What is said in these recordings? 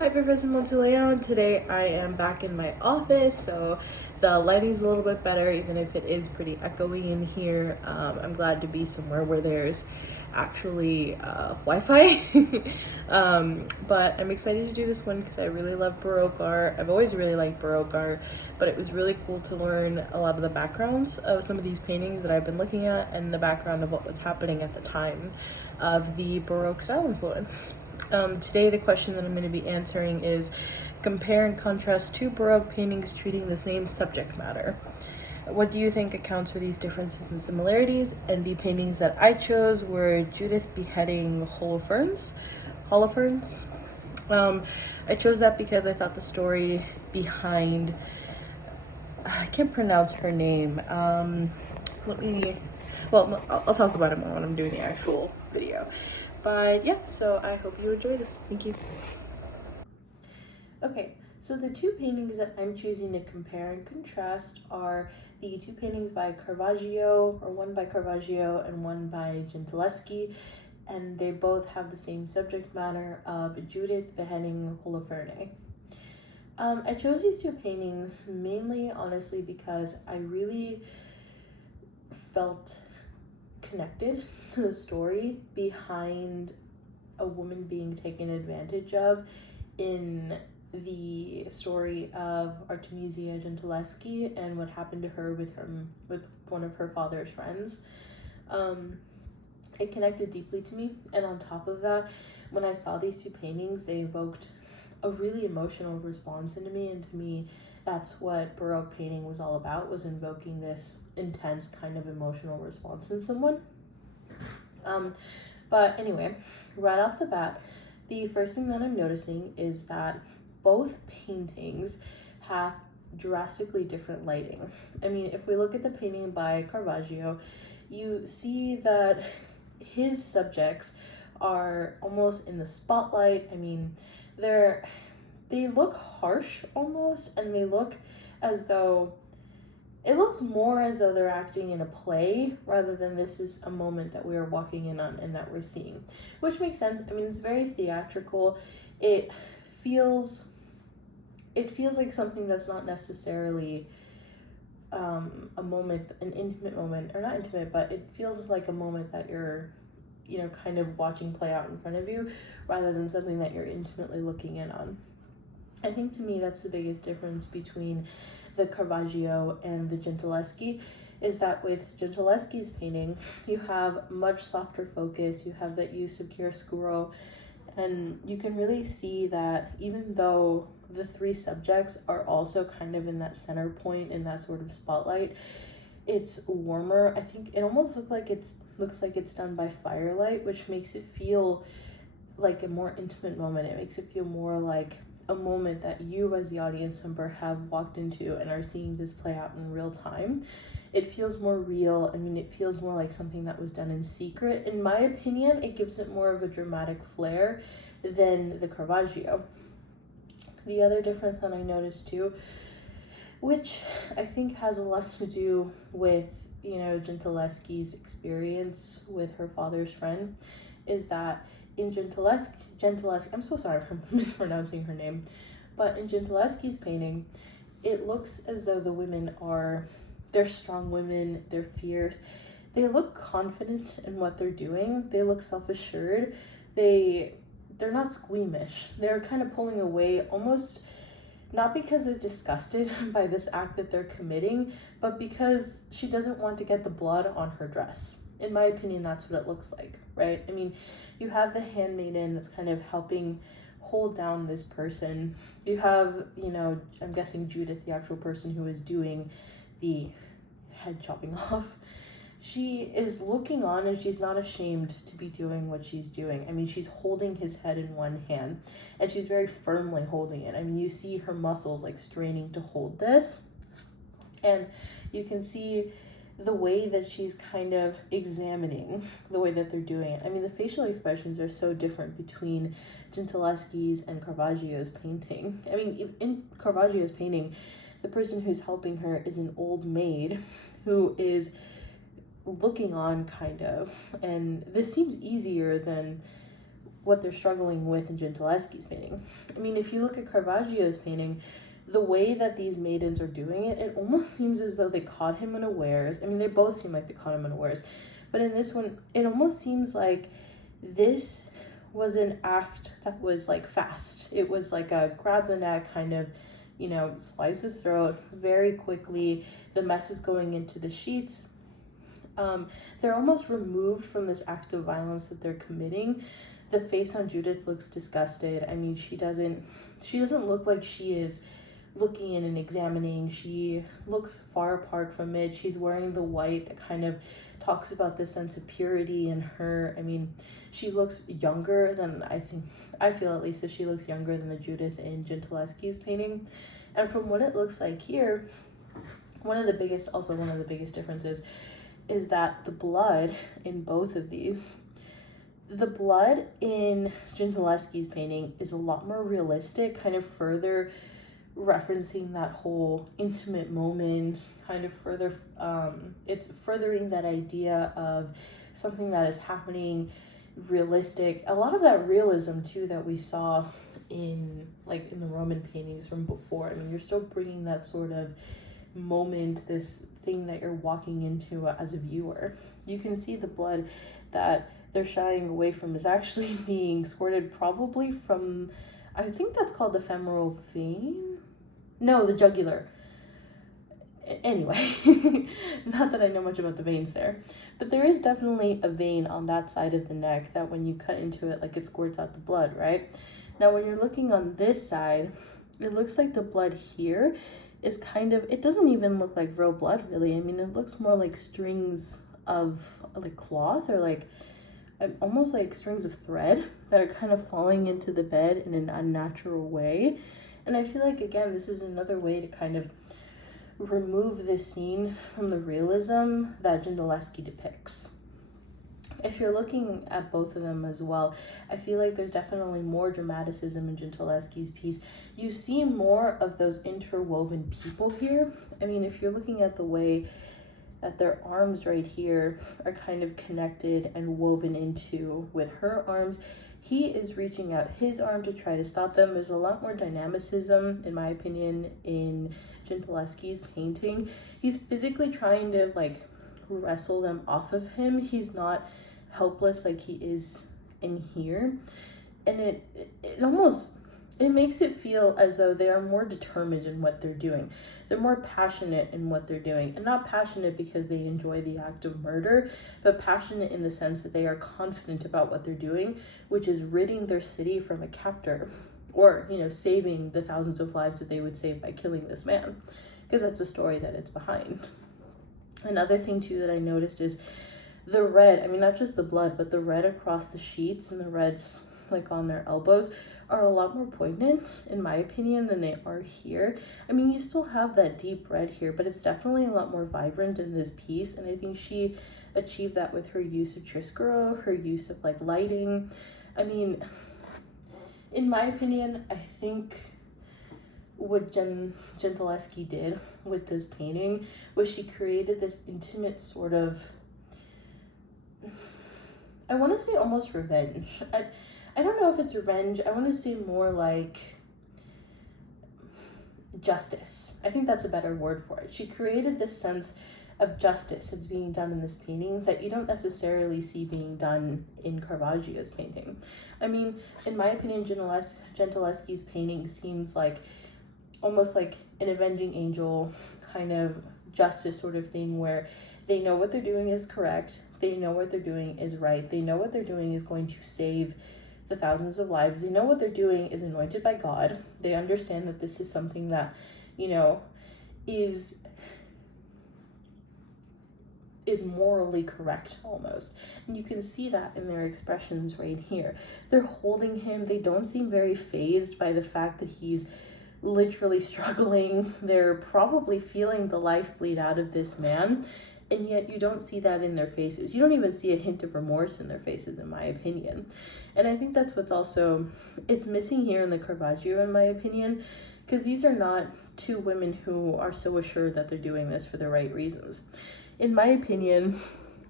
Hi, Professor Monteleone. Today I am back in my office, so the lighting's a little bit better, even if it is pretty echoey in here. I'm glad to be somewhere where there's actually Wi-Fi. But I'm excited to do this one because I really love Baroque art. I've always really liked Baroque art, but it was really cool to learn a lot of the backgrounds of some of these paintings that I've been looking at and the background of what was happening at the time of the Baroque style influence. Today the question that I'm going to be answering is compare and contrast two Baroque paintings treating the same subject matter. What do you think accounts for these differences and similarities? And the paintings that I chose were Judith beheading Holofernes. I chose that because I thought the story behind, I can't pronounce her name. I'll talk about it more when I'm doing the actual video. But yeah, so I hope you enjoy this. Thank you. Okay, so the two paintings that I'm choosing to compare and contrast are the two paintings by Caravaggio, or one by Caravaggio and one by Gentileschi, and they both have the same subject matter of Judith beheading Holofernes. I chose these two paintings mainly, honestly, because I really felt connected to the story behind a woman being taken advantage of in the story of Artemisia Gentileschi and what happened to her with one of her father's friends. It connected deeply to me, and on top of that, when I saw these two paintings, they evoked a really emotional response into me, and to me that's what Baroque painting was all about, was invoking this intense kind of emotional response in someone. But anyway, right off the bat, the first thing that I'm noticing is that both paintings have drastically different lighting. I mean, if we look at the painting by Caravaggio, you see that his subjects are almost in the spotlight. I mean, they look harsh almost, and they look as though it looks more as though they're acting in a play rather than this is a moment that we are walking in on and that we're seeing, which makes sense. I mean, it's very theatrical. It feels like something that's not necessarily a moment, an intimate moment, or not intimate, but it feels like a moment that you're, kind of watching play out in front of you rather than something that you're intimately looking in on. I think to me that's the biggest difference between the Caravaggio and the Gentileschi, is that with Gentileschi's painting, you have much softer focus, you have that use of chiaroscuro, and you can really see that even though the three subjects are also kind of in that center point, in that sort of spotlight, it's warmer. I think it almost looks like it's done by firelight, which makes it feel like a more intimate moment. It makes it feel more like a moment that you as the audience member have walked into and are seeing this play out in real time. It feels more real. I mean, it feels more like something that was done in secret. In my opinion, it gives it more of a dramatic flair than the Caravaggio. The other difference that I noticed too, which I think has a lot to do with, Gentileschi's experience with her father's friend, is that in Gentileschi, I'm so sorry for mispronouncing her name, but in Gentileschi's painting, it looks as though the women they're strong women, they're fierce, they look confident in what they're doing, they look self-assured, they're not squeamish, they're kind of pulling away, almost not because they're disgusted by this act that they're committing, but because she doesn't want to get the blood on her dress. In my opinion, that's what it looks like, right? I mean, you have the handmaiden that's kind of helping hold down this person. You have, I'm guessing Judith, the actual person who is doing the head chopping off. She is looking on and she's not ashamed to be doing what she's doing. I mean, she's holding his head in one hand and she's very firmly holding it. I mean, you see her muscles like straining to hold this, and you can see the way that she's kind of examining the way that they're doing it. I mean, the facial expressions are so different between Gentileschi's and Caravaggio's painting. I mean, in Caravaggio's painting, the person who's helping her is an old maid who is looking on, kind of, and this seems easier than what they're struggling with in Gentileschi's painting. I mean, if you look at Caravaggio's painting, the way that these maidens are doing it, it almost seems as though they caught him unawares. I mean, they both seem like they caught him unawares. But in this one, it almost seems like this was an act that was like fast. It was like a grab the neck kind of, you know, slice his throat very quickly. The mess is going into the sheets. They're almost removed from this act of violence that they're committing. The face on Judith looks disgusted. I mean, she doesn't look like she is looking in and examining. She looks far apart from it. She's wearing the white that kind of talks about this sense of purity in her. I mean, she looks younger than I feel at least that she looks younger than the Judith in Gentileschi's painting. And from what it looks like here, one of the biggest differences is that the blood in both of these, the blood in Gentileschi's painting is a lot more realistic, kind of further referencing that whole intimate moment, kind of further, it's furthering that idea of something that is happening realistic. A lot of that realism too that we saw in the Roman paintings from before. I mean, you're still bringing that sort of moment, this thing that you're walking into as a viewer. You can see the blood that they're shying away from is actually being squirted probably from, I think that's called the femoral vein. No, the jugular. Anyway, not that I know much about the veins there, but there is definitely a vein on that side of the neck that when you cut into it, like it squirts out the blood, right? Now, when you're looking on this side, it looks like the blood here is kind of, it doesn't even look like real blood, really. I mean, it looks more like strings of like cloth, or like almost like strings of thread that are kind of falling into the bed in an unnatural way. And I feel like, again, this is another way to kind of remove this scene from the realism that Gentileschi depicts. If you're looking at both of them as well, I feel like there's definitely more dramaticism in Gentileschi's piece. You see more of those interwoven people here. I mean, if you're looking at the way that their arms right here are kind of connected and woven into with her arms, he is reaching out his arm to try to stop them. There's a lot more dynamicism, in my opinion, in Gentileschi's painting. He's physically trying to like wrestle them off of him. He's not helpless like he is in here. And it almost, it makes it feel as though they are more determined in what they're doing. They're more passionate in what they're doing, and not passionate because they enjoy the act of murder, but passionate in the sense that they are confident about what they're doing, which is ridding their city from a captor, or, you know, saving the thousands of lives that they would save by killing this man, because that's a story that it's behind. Another thing too that I noticed is the red, I mean, not just the blood, but the red across the sheets and the reds like on their elbows are a lot more poignant, in my opinion, than they are here. I mean, you still have that deep red here, but it's definitely a lot more vibrant in this piece, and I think she achieved that with her use of chiaroscuro, her use of like lighting. I mean, in my opinion, I think what Gentileschi did with this painting was she created this intimate sort of, I want to say almost revenge. I don't know if it's revenge. I want to say more like justice. I think that's a better word for it. She created this sense of justice that's being done in this painting that you don't necessarily see being done in Caravaggio's painting. I mean, in my opinion, Gentileschi's painting seems like almost like an avenging angel kind of justice sort of thing, where they know what they're doing is correct. They know what they're doing is right. They know what they're doing is going to save the thousands of lives. They know what they're doing is anointed by God. They understand that this is something that, you know, is morally correct almost. And you can see that in their expressions right here. They're holding him. They don't seem very fazed by the fact that he's literally struggling. They're probably feeling the life bleed out of this man, and yet you don't see that in their faces. You don't even see a hint of remorse in their faces, in my opinion. And I think that's what's also, it's missing here in the Caravaggio, in my opinion, because these are not two women who are so assured that they're doing this for the right reasons. In my opinion,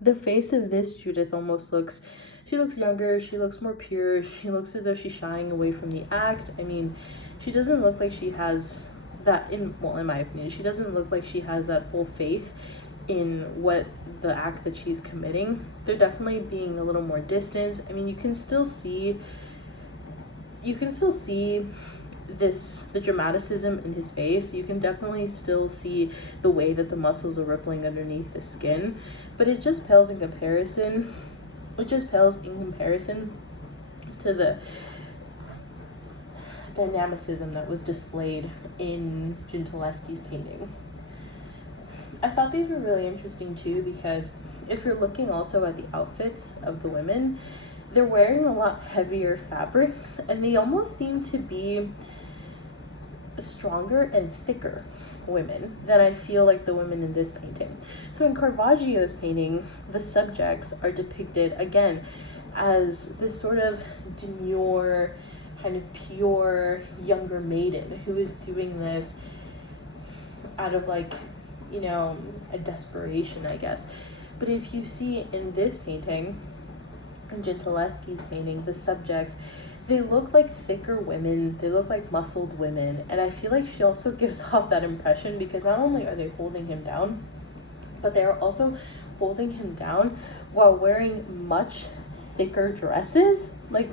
the face of this Judith almost looks, she looks younger, she looks more pure, she looks as though she's shying away from the act. I mean, she doesn't look like she has that, in my opinion, she doesn't look like she has that full faith in what the act that she's committing. They're definitely being a little more distant. I mean, you can still see the dramaticism in his face. You can definitely still see the way that the muscles are rippling underneath the skin, but it just pales in comparison. It just pales in comparison to the dynamicism that was displayed in Gentileschi's painting. I thought these were really interesting too, because if you're looking also at the outfits of the women, they're wearing a lot heavier fabrics, and they almost seem to be stronger and thicker women than I feel like the women in this painting. So in Caravaggio's painting, the subjects are depicted again as this sort of demure, kind of pure younger maiden who is doing this out of like, you know, a desperation, I guess. But if you see in this painting, in Gentileschi's painting, the subjects, they look like thicker women, they look like muscled women, and I feel like she also gives off that impression because not only are they holding him down, but they are also holding him down while wearing much thicker dresses, like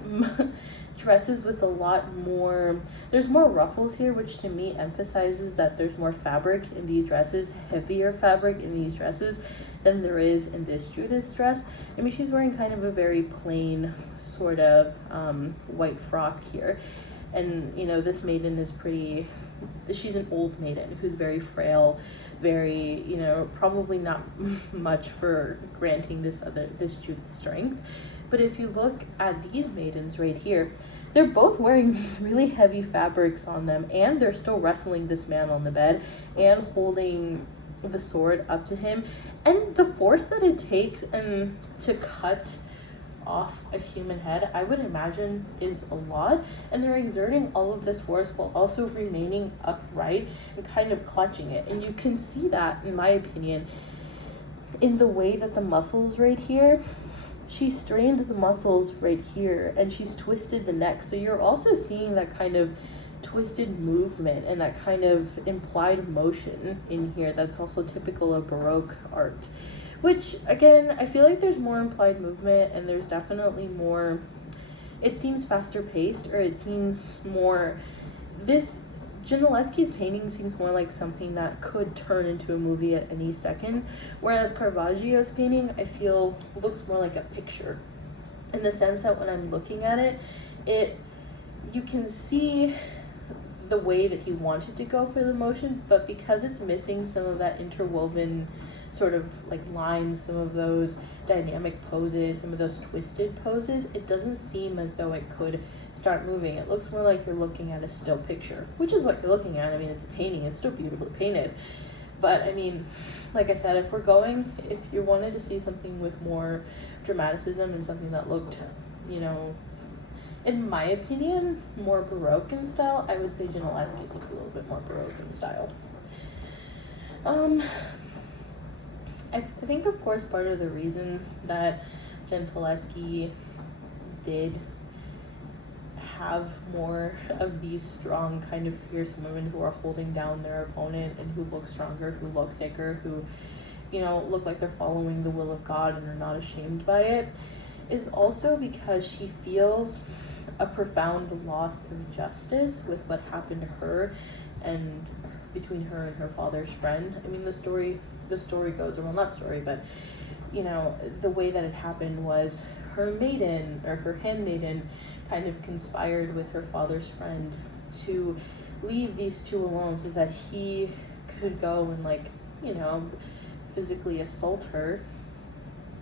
dresses with a lot more, there's more ruffles here, which to me emphasizes that there's more fabric in these dresses, heavier fabric in these dresses than there is in this Judith's dress. I mean, she's wearing kind of a very plain sort of white frock here. And, you know, this maiden is pretty, she's an old maiden who's very frail, very, you know, probably not much for granting this Judith strength. But if you look at these maidens right here, they're both wearing these really heavy fabrics on them, and they're still wrestling this man on the bed and holding the sword up to him. And the force that it takes and to cut off a human head, I would imagine, is a lot. And they're exerting all of this force while also remaining upright and kind of clutching it. And you can see that, in my opinion, in the way that the muscles right here, she strained the muscles right here and she's twisted the neck. So you're also seeing that kind of twisted movement and that kind of implied motion in here that's also typical of Baroque art, which again, I feel like there's more implied movement and there's definitely more, it seems faster paced, or it seems more, this Gentileschi's painting seems more like something that could turn into a movie at any second, whereas Caravaggio's painting, I feel, looks more like a picture, in the sense that when I'm looking at it, you can see the way that he wanted to go for the motion, but because it's missing some of that interwoven sort of like lines, some of those dynamic poses, some of those twisted poses, it doesn't seem as though it could start moving. It looks more like you're looking at a still picture, which is what you're looking at. I mean, it's a painting, it's still beautifully painted. But I mean, like I said, if you wanted to see something with more dramaticism and something that looked, you know, in my opinion, more Baroque in style, I would say Gentileschi's looks a little bit more Baroque in style. I think, of course, part of the reason that Gentileschi did have more of these strong, kind of fierce women who are holding down their opponent and who look stronger, who look thicker, who, you know, look like they're following the will of God and are not ashamed by it, is also because she feels a profound loss of justice with what happened to her and between her and her father's friend. I mean, the story goes, or well, not story, but, you know, the way that it happened was her maiden, or her handmaiden, kind of conspired with her father's friend to leave these two alone so that he could go and, like, you know, physically assault her.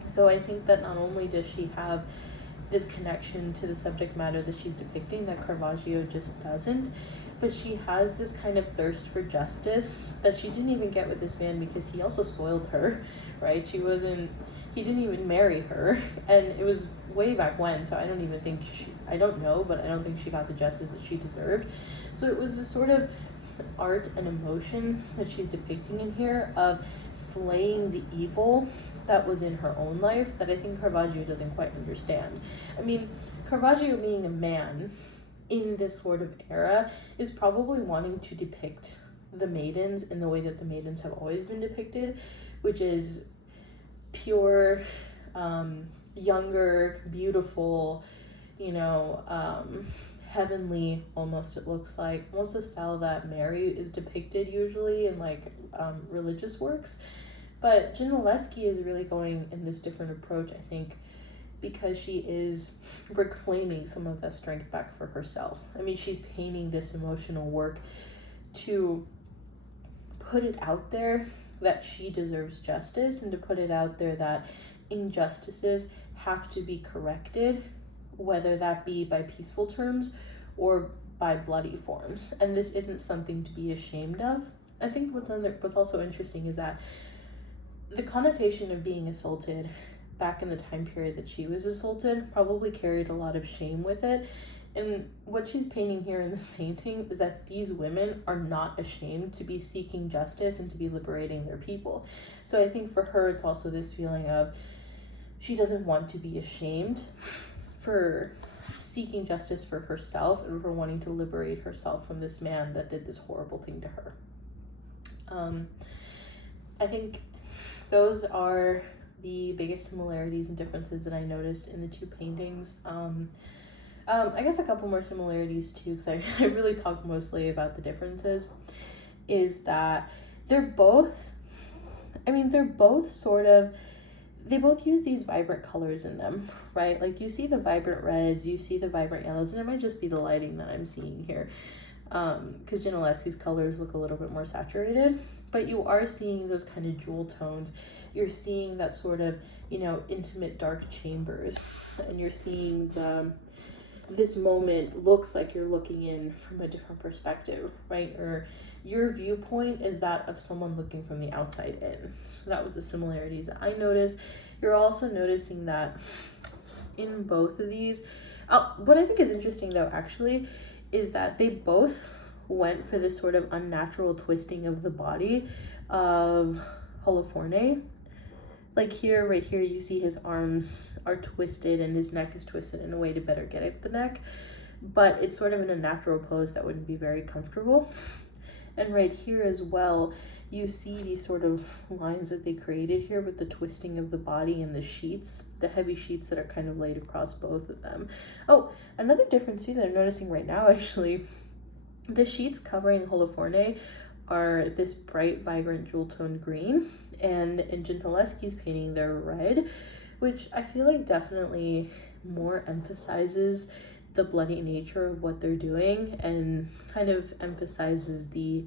So I think that not only does she have this connection to the subject matter that she's depicting that Caravaggio just doesn't, but she has this kind of thirst for justice that she didn't even get with this man because he also soiled her, right? He didn't even marry her, and it was way back when, so I don't know, but I don't think she got the justice that she deserved. So it was this sort of art and emotion that she's depicting in here of slaying the evil that was in her own life that I think Caravaggio doesn't quite understand. I mean, Caravaggio being a man in this sort of era is probably wanting to depict the maidens in the way that the maidens have always been depicted, which is pure, younger, beautiful, heavenly, almost, it looks like, almost the style that Mary is depicted usually in like religious works. But Gentileschi is really going in this different approach, I think, because she is reclaiming some of that strength back for herself. I mean, she's painting this emotional work to put it out there that she deserves justice, and to put it out there that injustices have to be corrected, whether that be by peaceful terms or by bloody forms. And this isn't something to be ashamed of. I think what's also interesting is that the connotation of being assaulted back in the time period that she was assaulted probably carried a lot of shame with it. And what she's painting here in this painting is that these women are not ashamed to be seeking justice and to be liberating their people. So I think for her, it's also this feeling of she doesn't want to be ashamed for seeking justice for herself and for wanting to liberate herself from this man that did this horrible thing to her. I think those are the biggest similarities and differences that I noticed in the two paintings. I guess a couple more similarities too, because I really talked mostly about the differences, is that they both use these vibrant colors in them, right? Like you see the vibrant reds, you see the vibrant yellows, and it might just be the lighting that I'm seeing here, because Gentileschi's colors look a little bit more saturated, but you are seeing those kind of jewel tones. You're seeing that sort of, intimate dark chambers, and you're seeing this moment looks like you're looking in from a different perspective, right? Or your viewpoint is that of someone looking from the outside in. So that was the similarities that I noticed. You're also noticing that in both of these, what I think is interesting though, actually, is that they both went for this sort of unnatural twisting of the body of Holofernes. Like right here, you see his arms are twisted and his neck is twisted in a way to better get at the neck, but it's sort of in a natural pose that wouldn't be very comfortable. And right here as well, you see these sort of lines that they created here with the twisting of the body and the sheets, the heavy sheets that are kind of laid across both of them. Oh, another difference too that I'm noticing right now, actually, the sheets covering Holofernes are this bright, vibrant, jewel-toned green, and in Gentileschi's painting, they're red, which I feel like definitely more emphasizes the bloody nature of what they're doing, and kind of emphasizes the,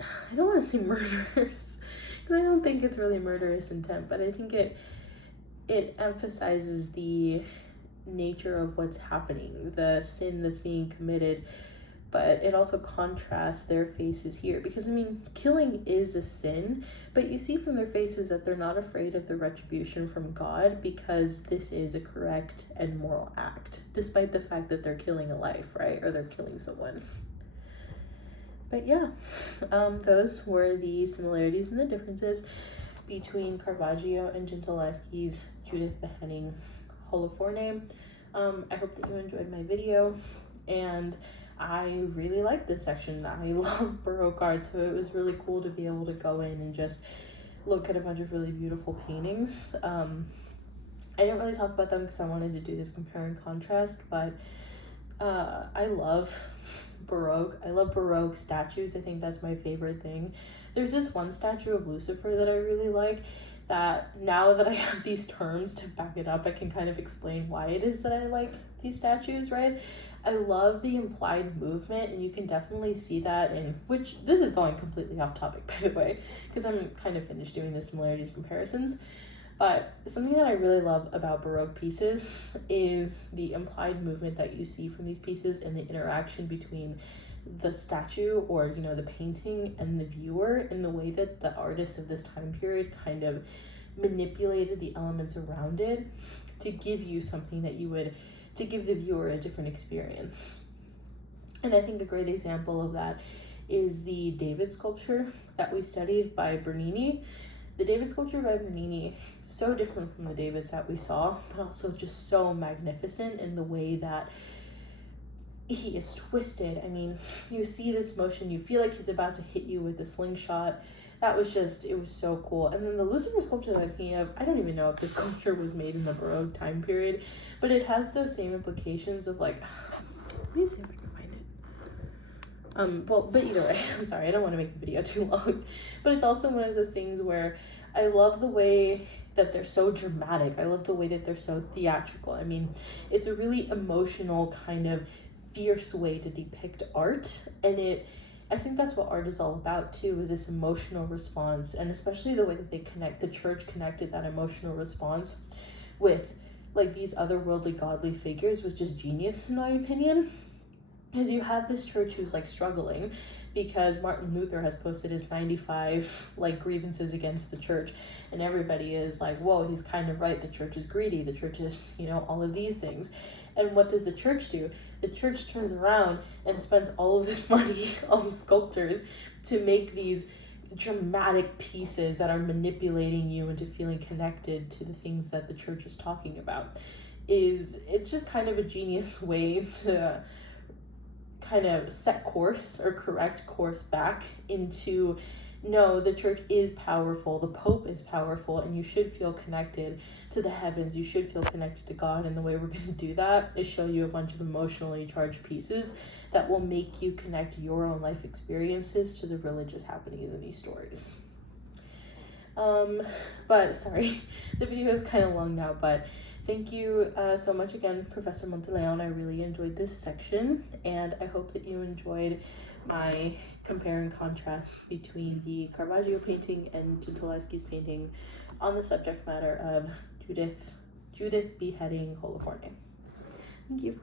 I don't want to say murderous, because I don't think it's really murderous intent, but I think it emphasizes the nature of what's happening, the sin that's being committed, but it also contrasts their faces here, because I mean, killing is a sin, but you see from their faces that they're not afraid of the retribution from God, because this is a correct and moral act, despite the fact that they're killing a life, right? Or they're killing someone. But yeah, those were the similarities and the differences between Caravaggio and Gentileschi's Judith Beheading Holofernes. I hope that you enjoyed my video, and I really like this section. I love Baroque art, so it was really cool to be able to go in and just look at a bunch of really beautiful paintings. I didn't really talk about them because I wanted to do this compare and contrast, but I love Baroque. I love Baroque statues. I think that's my favorite thing. There's this one statue of Lucifer that I really like, that now that I have these terms to back it up, I can kind of explain why it is that I like these statues, right? I love the implied movement, and you can definitely see that in, which this is going completely off topic, by the way, because I'm kind of finished doing the similarities comparisons, but something that I really love about Baroque pieces is the implied movement that you see from these pieces and the interaction between the statue, or the painting, and the viewer, in the way that the artists of this time period kind of manipulated the elements around it to give you something to give the viewer a different experience. And I think a great example of that is the David sculpture that we studied by Bernini. The David sculpture by Bernini, so different from the Davids that we saw, but also just so magnificent in the way that he is twisted. I mean, you see this motion, you feel like he's about to hit you with a slingshot. That was just, it was so cool. And then the Lucifer sculpture that I'm thinking of, I don't even know if the sculpture was made in the Baroque time period, but it has those same implications of like, let me see if I can find it. Well, but either way, I'm sorry, I don't want to make the video too long, but it's also one of those things where I love the way that they're so dramatic. I love the way that they're so theatrical. I mean, it's a really emotional kind of fierce way to depict art, and I think that's what art is all about too, is this emotional response, and especially the way that the church connected that emotional response with like these otherworldly godly figures was just genius in my opinion. Because you have this church who's like struggling because Martin Luther has posted his 95 like grievances against the church, and everybody is like, whoa, he's kind of right, the church is greedy, the church is, all of these things. And what does the church do? The church turns around and spends all of this money on sculptors to make these dramatic pieces that are manipulating you into feeling connected to the things that the church is talking about. It's just kind of a genius way to kind of set course or correct course back into, no, the church is powerful, the Pope is powerful, and you should feel connected to the heavens, you should feel connected to God, and the way we're going to do that is show you a bunch of emotionally charged pieces that will make you connect your own life experiences to the religious happenings in these stories. But sorry, the video is kind of long now, but thank you so much again, Professor Monteleone. I really enjoyed this section, and I hope that you enjoyed my compare and contrast between the Caravaggio painting and Gentileschi's painting on the subject matter of Judith beheading Holofernes. Thank you.